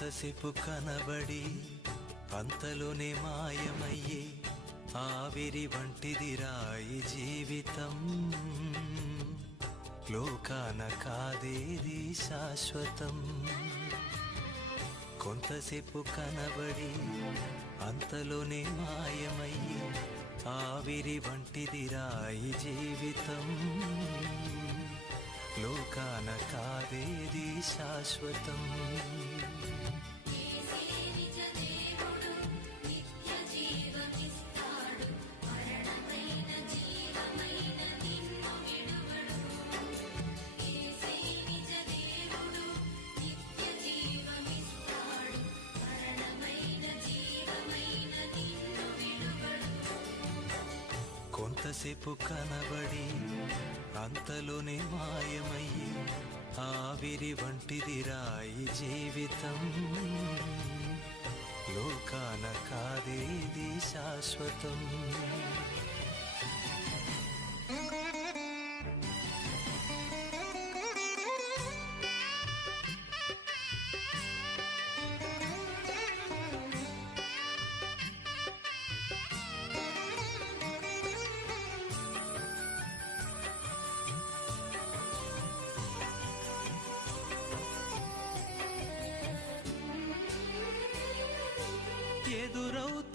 కొంతసేపు కనబడి అంతలోనే మాయమయ్యే ఆవిరి వంటిదిరా ఈ జీవితం. లోకాన కాదేది శాశ్వతం. కొంతసేపు కనబడి అంతలోనే మాయమయ్యే ఆవిరి వంటిదిరా ఈ జీవితం. లోకాన కాదేది శాశ్వతం. కొంతసేపు కనబడి అంతలోనే మాయమయ్యి ఆవిరి వంటిదిరా ఈ జీవితం. లోకాన కాదేది శాశ్వతం.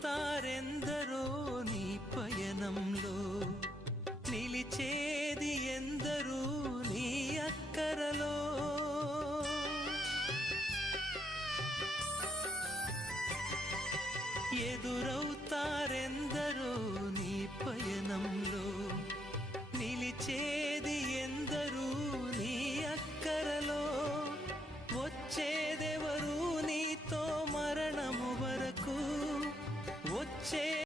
ఎదురవుతారెందరో నీ పయనంలో, నిలిచేది ఎందరూ నీ అక్కరలో. ఎదురవుతారెందరో నీ పయనంలో, నిలిచే